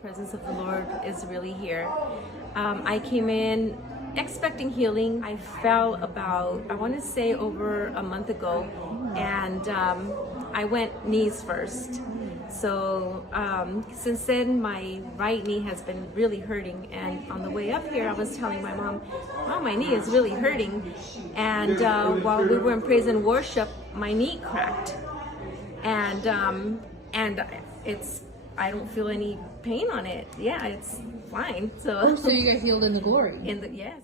presence of the Lord is really here. I came in expecting healing. I fell about, I want to say, over a month ago, and I went knees first. So since then, my right knee has been really hurting, and on the way up here, I was telling my mom, "Oh, my knee is really hurting." And while we were in praise and worship, my knee cracked, and it's, I don't feel any pain on it. Yeah, it's fine. So So you got healed in the glory. yes.